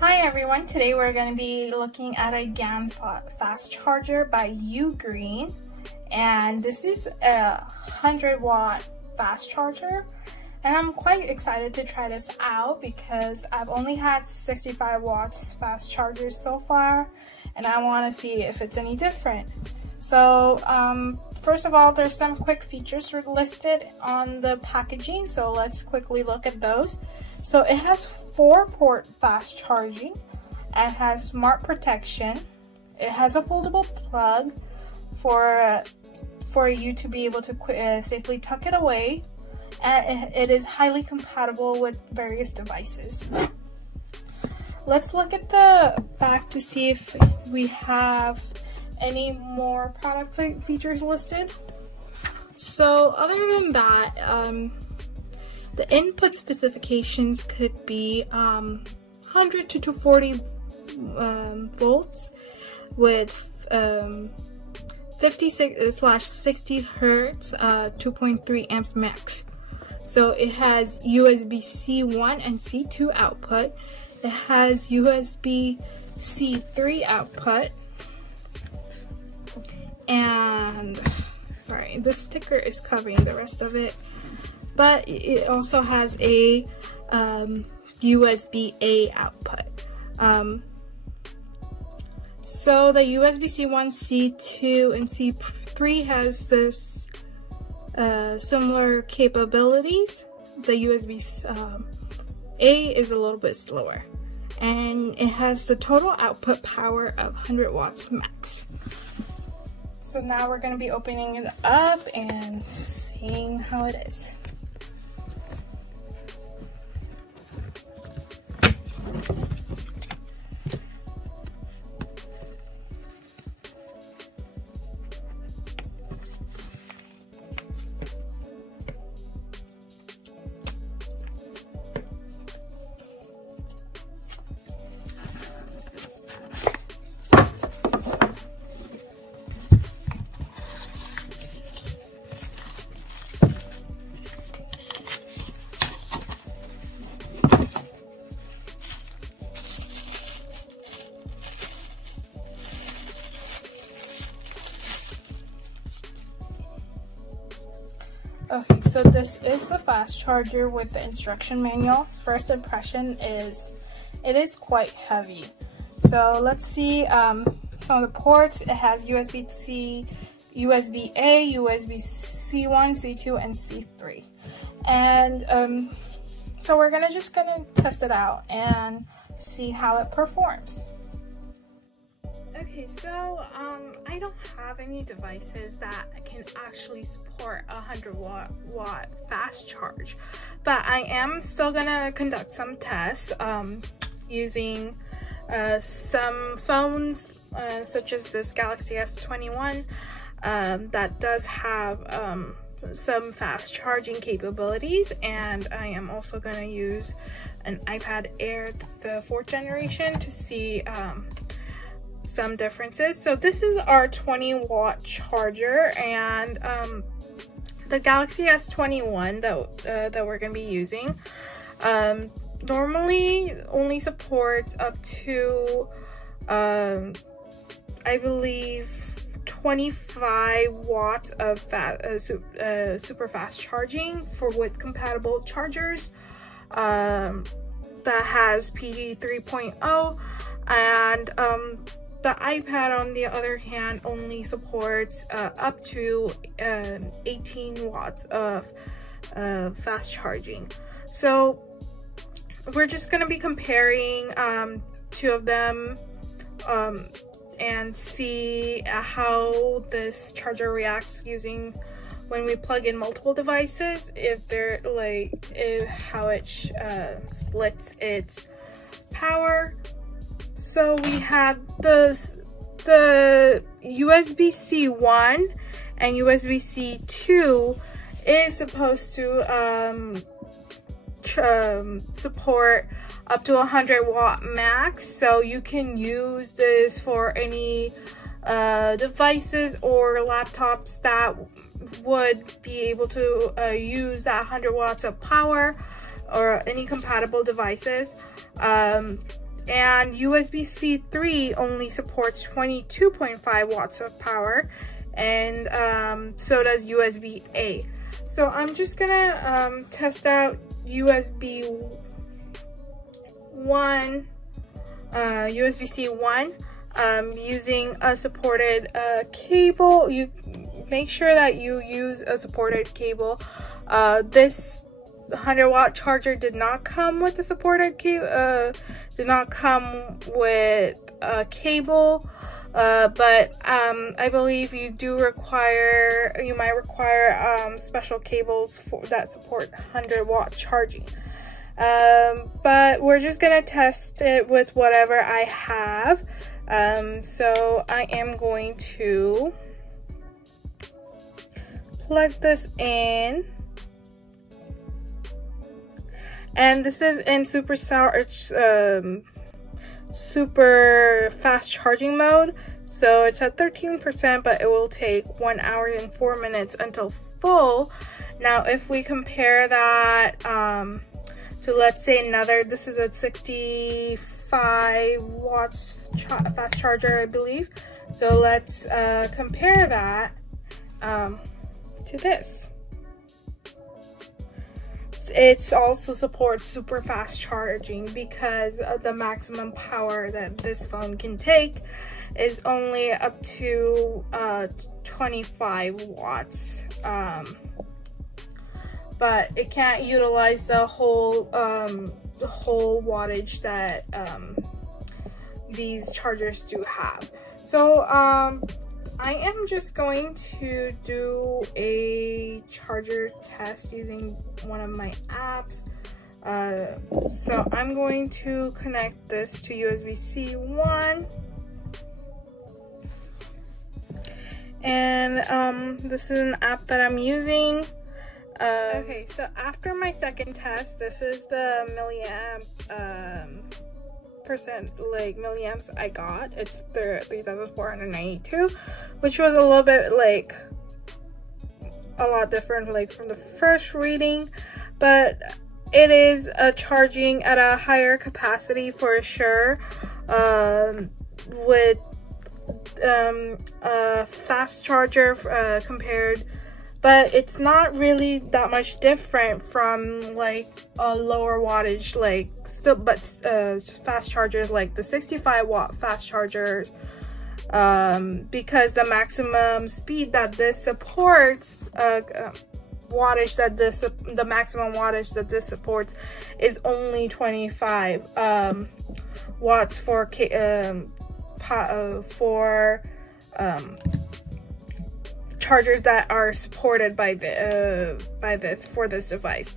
Hi everyone, today we're going to be looking at a GaN fast charger by UGREEN, and this is a 100-watt fast charger, and I'm quite excited to try this out because I've only had 65 watts fast chargers so far, and I want to see if it's any different. So first of all, there's some quick features listed on the packaging, so let's quickly look at those. So it has 4-port fast charging, and has smart protection. It has a foldable plug for you to be able to safely tuck it away, and it is highly compatible with various devices. Let's look at the back to see if we have any more product features listed. So other than that, the input specifications could be 100 to 240 volts with 56/60 hertz, 2.3 amps max. So it has USB C1 and C2 output. It has USB C3 output, and sorry, this sticker is covering the rest of it. But it also has a USB-A output. So the USB C1, C2, and C3 has this similar capabilities. The USB-A is a little bit slower, and it has the total output power of 100 watts max. So now we're going to be opening it up and seeing how it is. Okay, so this is the fast charger with the instruction manual. First impression is it is quite heavy. So let's see some of the ports. It has USB-C, USB-A, USB-C1, C2, and C3. And so we're just gonna test it out and see how it performs. Okay, so I don't have any devices that can actually support a 100-watt fast charge, but I am still gonna conduct some tests using some phones such as this Galaxy S21 that does have some fast charging capabilities, and I am also gonna use an iPad Air, the 4th generation, to see some differences. So this is our 20-watt charger, and the Galaxy S21 that we're going to be using normally only supports up to I believe 25 watts of super fast charging with compatible chargers that has PD 3.0, and the iPad, on the other hand, only supports up to 18 watts of fast charging. So we're just going to be comparing two of them and see how this charger reacts when we plug in multiple devices, if they're how it splits its power. So we have the USB-C1 and USB-C2 is supposed to support up to 100-watt max. So you can use this for any devices or laptops that would be able to use that 100 watts of power, or any compatible devices. and USB-C 3 only supports 22.5 watts of power, and so does USB-A. So I'm just gonna test out USB-C 1 using a supported cable. You make sure that you use a supported cable. This 100-watt charger did not come with a supported cable, did not come with a cable, but I believe you might require special cables that support 100-watt charging. But we're just gonna test it with whatever I have. So I am going to plug this in, and this is in super fast charging mode. So it's at 13%, but it will take 1 hour and 4 minutes until full. Now if we compare that to, let's say, this is a 65 watts fast charger, I believe. So let's compare that to this. It also supports super fast charging because of the maximum power that this phone can take is only up to 25 watts. But it can't utilize the whole wattage that these chargers do have. So I am just going to do a charger test using one of my apps. So I'm going to connect this to USB-C 1. And this is an app that I'm using. Okay, so after my second test, this is the milliamps I got. It's 3,492, which was a little bit a lot different from the first reading, but it is charging at a higher capacity for sure, with a fast charger compared, but it's not really that much different from a lower wattage fast chargers like the 65 watt fast chargers, because the maximum speed that this supports, the maximum wattage that this supports is only 25 watts for chargers that are supported by this device.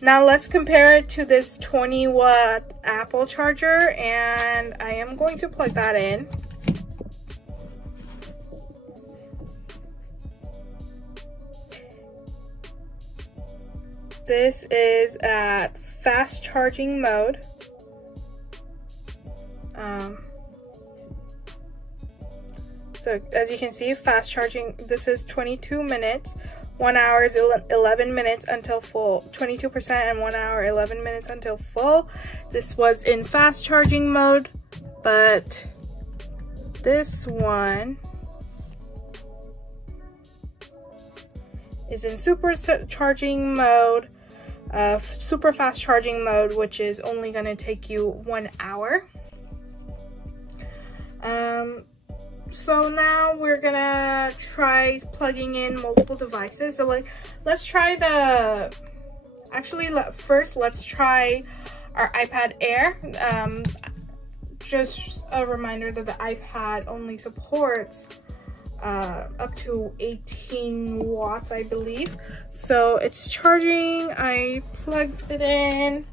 Now let's compare it to this 20-watt Apple charger, and I am going to plug that in. This is at fast charging mode. So as you can see, fast charging, this is 22 minutes, 1 hour is 11 minutes until full, 22%, and 1 hour 11 minutes until full. This was in fast charging mode, but this one is in super charging mode, super fast charging mode, which is only going to take you 1 hour. So now we're gonna try plugging in multiple devices. So let's try first let's try our iPad Air. Just a reminder that the iPad only supports up to 18 watts, I believe. So it's charging. I plugged it in.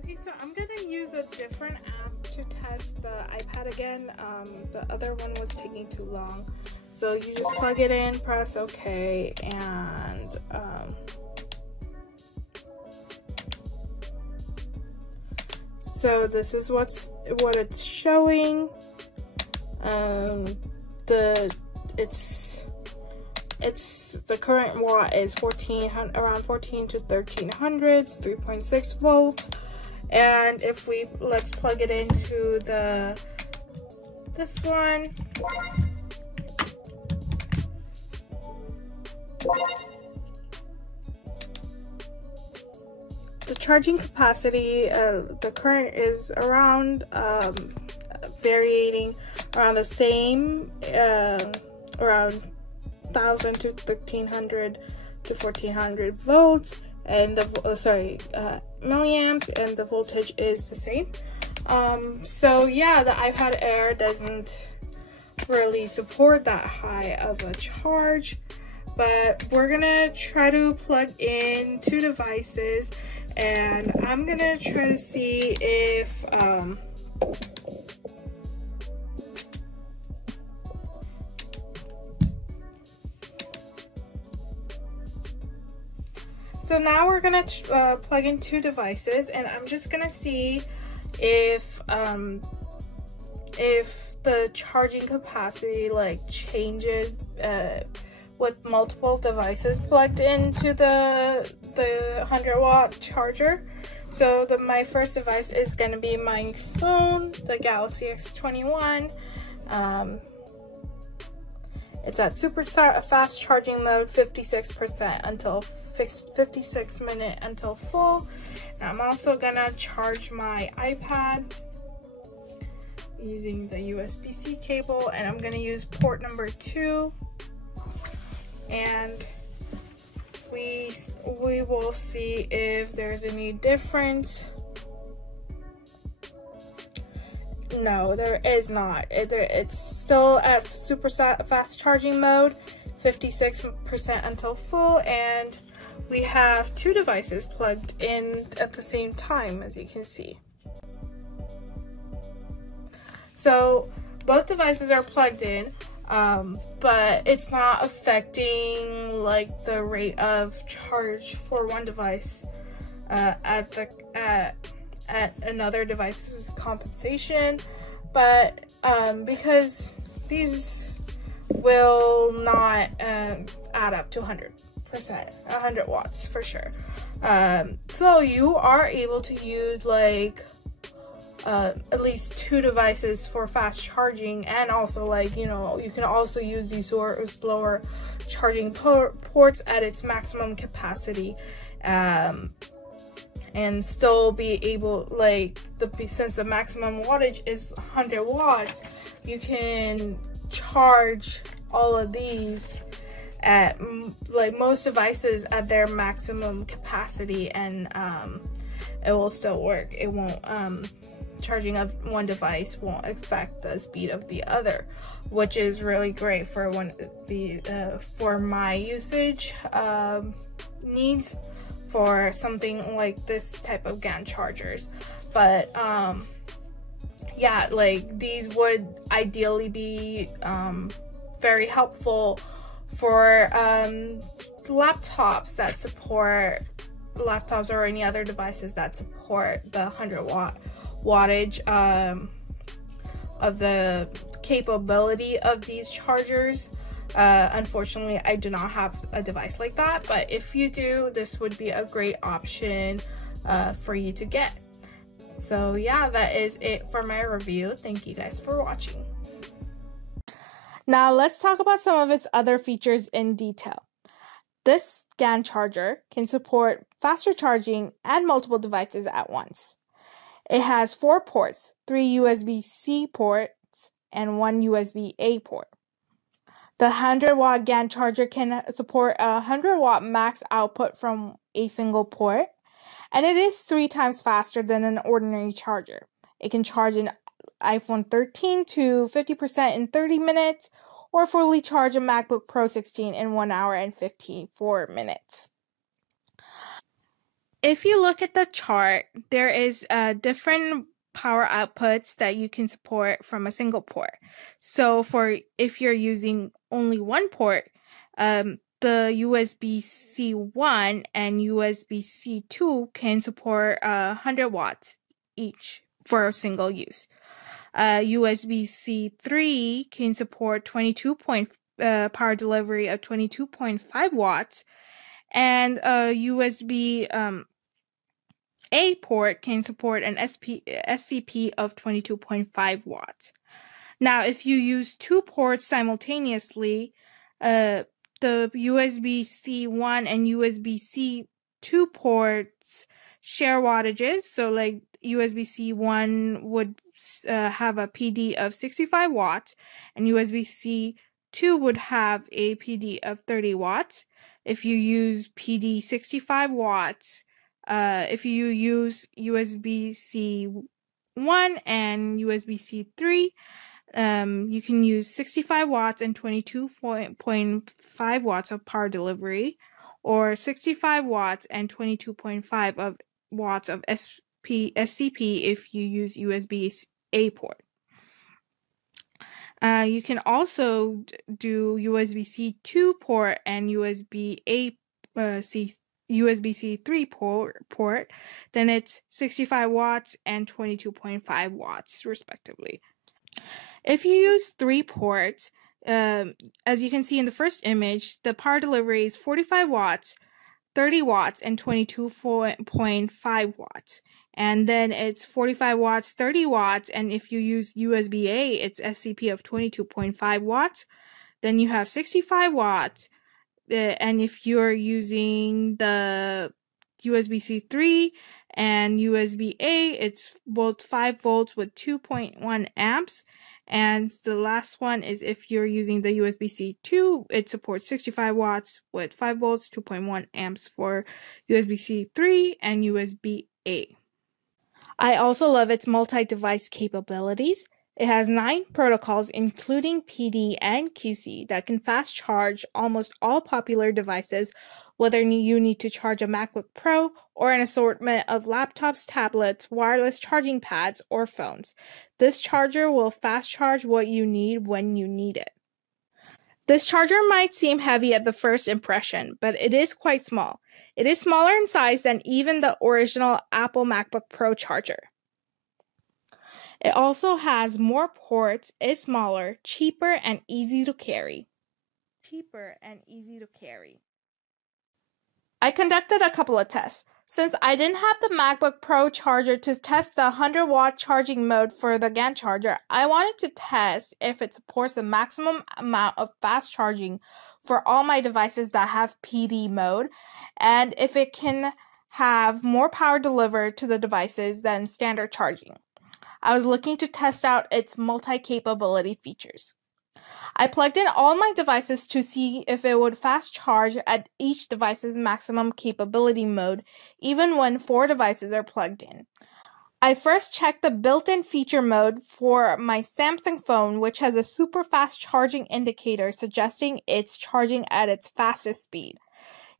Okay, so I'm gonna use a different app to test the iPad again. The other one was taking too long. So you just plug it in, press OK, and so this is what it's showing. The current watt is around 14 to 1300, 3.6 volts, And if let's plug it into this one. The charging capacity, the current is around varying around the same, around 1,000 to 1,300 to 1,400 volts, and the milliamps, and the voltage is the same. So yeah, the iPad Air doesn't really support that high of a charge, but we're gonna try to plug in 2 devices, and I'm gonna try to see if so now we're gonna plug in 2 devices, and I'm just gonna see if the charging capacity like changes with multiple devices plugged into the 100-watt charger. So my first device is going to be my phone, the Galaxy S21. It's at super fast charging mode, 56% until 56 minutes until full. And I'm also gonna charge my iPad using the USB-C cable, and I'm gonna use port number 2. And we will see if there's any difference. No, there is not. It's still at super fast charging mode, 56% until full, and we have 2 devices plugged in at the same time, as you can see. So both devices are plugged in, but it's not affecting like the rate of charge for one device at another device's compensation. But because these will not add up to 100 watts for sure. So you are able to use like at least 2 devices for fast charging, and also like, you know, you can also use these slower charging ports at its maximum capacity, and still be able, like, since the maximum wattage is 100 watts, you can charge all of these at like most devices at their maximum capacity, and it will still work. It won't charging of one device won't affect the speed of the other, which is really great for for my usage needs for something like this type of GaN chargers. But yeah, like these would ideally be very helpful for laptops or any other devices that support the 100 wattage of the capability of these chargers. Unfortunately, I do not have a device like that, but if you do, this would be a great option for you to get. So yeah, that is it for my review. Thank you guys for watching. Now let's talk about some of its other features in detail. This GaN charger can support faster charging and multiple devices at once. It has 4 ports, 3 USB-C ports and 1 USB-A port. The 100-watt GaN charger can support a 100-watt max output from a single port, and it is 3 times faster than an ordinary charger. It can charge an iPhone 13 to 50% in 30 minutes, or fully charge a MacBook Pro 16 in 1 hour and 54 minutes. If you look at the chart, there is different power outputs that you can support from a single port. So if you're using only one port, the USB-C 1 and USB-C 2 can support 100 watts each for single use. USB-C 3 can support power delivery of 22.5 watts, and USB A port can support an SCP of 22.5 watts. Now, if you use two ports simultaneously, the USB-C 1 and USB-C 2 ports share wattages. So, like USB-C 1 would have a PD of 65 watts, and USB-C 2 would have a PD of 30 watts. If you use PD 65 watts, if you use USB-C 1 and USB-C 3, you can use 65 watts and 22.5 watts of power delivery, or 65 watts and 22.5 of watts of SCP if you use USB-A port. You can also do USB-C 2 port and USB-C 3 port, then it's 65 watts and 22.5 watts respectively. If you use 3 ports, as you can see in the first image, the power delivery is 45 watts, 30 watts, and 22.5 watts. And then it's 45 watts, 30 watts, and if you use USB-A, it's SCP of 22.5 watts. Then you have 65 watts, and if you're using the USB-C 3 and USB-A, it's both 5 volts with 2.1 amps. And the last one is if you're using the USB-C 2, it supports 65 watts with 5 volts, 2.1 amps for USB-C 3 and USB-A. I also love its multi-device capabilities. It has 9 protocols, including PD and QC, that can fast charge almost all popular devices, whether you need to charge a MacBook Pro or an assortment of laptops, tablets, wireless charging pads, or phones. This charger will fast charge what you need when you need it. This charger might seem heavy at the first impression, but it is quite small. It is smaller in size than even the original Apple MacBook Pro charger. It also has more ports, is smaller, cheaper, and easy to carry. I conducted a couple of tests. Since I didn't have the MacBook Pro charger to test the 100-watt charging mode for the GaN charger, I wanted to test if it supports the maximum amount of fast charging for all my devices that have PD mode, and if it can have more power delivered to the devices than standard charging. I was looking to test out its multi-capability features. I plugged in all my devices to see if it would fast charge at each device's maximum capability mode, even when 4 devices are plugged in. I first checked the built-in feature mode for my Samsung phone, which has a super fast charging indicator suggesting it's charging at its fastest speed.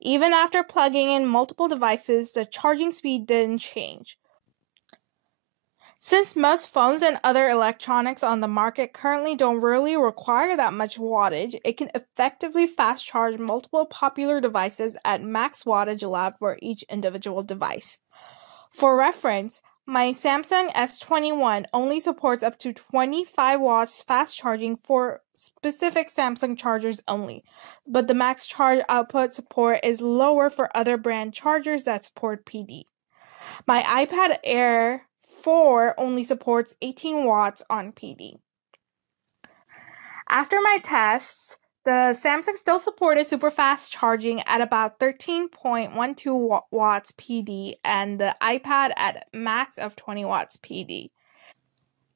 Even after plugging in multiple devices, the charging speed didn't change. Since most phones and other electronics on the market currently don't really require that much wattage, it can effectively fast charge multiple popular devices at max wattage allowed for each individual device. For reference, my Samsung S21 only supports up to 25 watts fast charging for specific Samsung chargers only, but the max charge output support is lower for other brand chargers that support PD. My iPad Air 4 only supports 18 watts on PD. After my tests, the Samsung still supported super fast charging at about 13.12 watts PD and the iPad at max of 20 watts PD.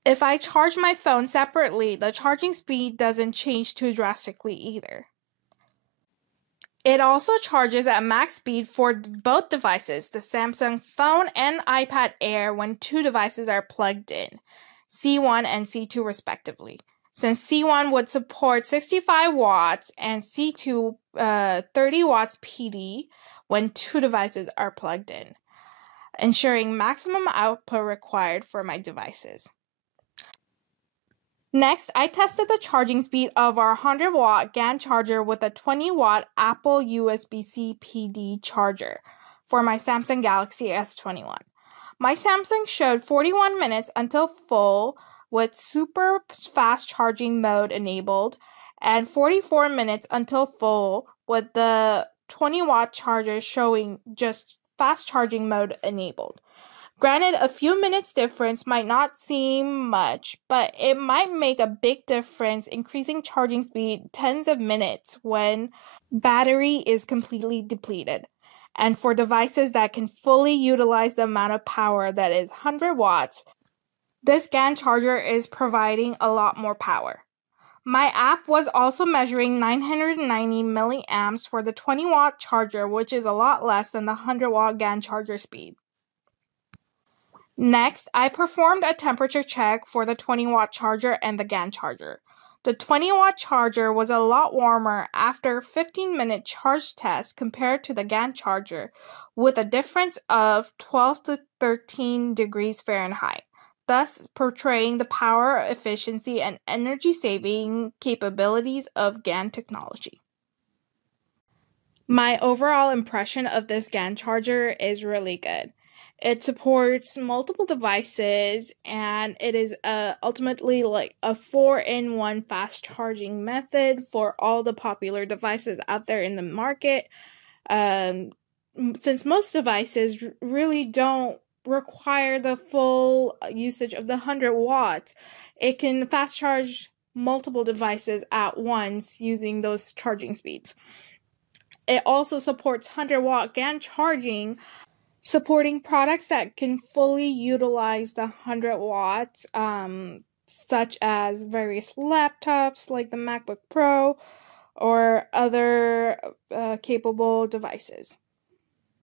If I charge my phone separately, the charging speed doesn't change too drastically either. It also charges at max speed for both devices, the Samsung phone and iPad Air, when 2 devices are plugged in, C1 and C2 respectively. Since C1 would support 65 watts and C2 30 watts PD when 2 devices are plugged in, ensuring maximum output required for my devices. Next, I tested the charging speed of our 100-watt GaN charger with a 20-watt Apple USB-C PD charger for my Samsung Galaxy S21. My Samsung showed 41 minutes until full with super fast charging mode enabled, and 44 minutes until full with the 20-watt charger showing just fast charging mode enabled. Granted, a few minutes difference might not seem much, but it might make a big difference, increasing charging speed tens of minutes when battery is completely depleted. And for devices that can fully utilize the amount of power that is 100 watts, this GaN charger is providing a lot more power. My app was also measuring 990 milliamps for the 20-watt charger, which is a lot less than the 100-watt GaN charger speed. Next, I performed a temperature check for the 20-watt charger and the GaN charger. The 20-watt charger was a lot warmer after 15-minute charge test compared to the GaN charger, with a difference of 12 to 13 degrees Fahrenheit, thus portraying the power, efficiency, and energy-saving capabilities of GaN technology. My overall impression of this GaN charger is really good. It supports multiple devices, and it is ultimately like a 4-in-1 fast charging method for all the popular devices out there in the market. Since most devices really don't require the full usage of the 100 watts, it can fast charge multiple devices at once using those charging speeds. It also supports 100-watt GaN charging, supporting products that can fully utilize the 100 watts, such as various laptops like the MacBook Pro or other capable devices.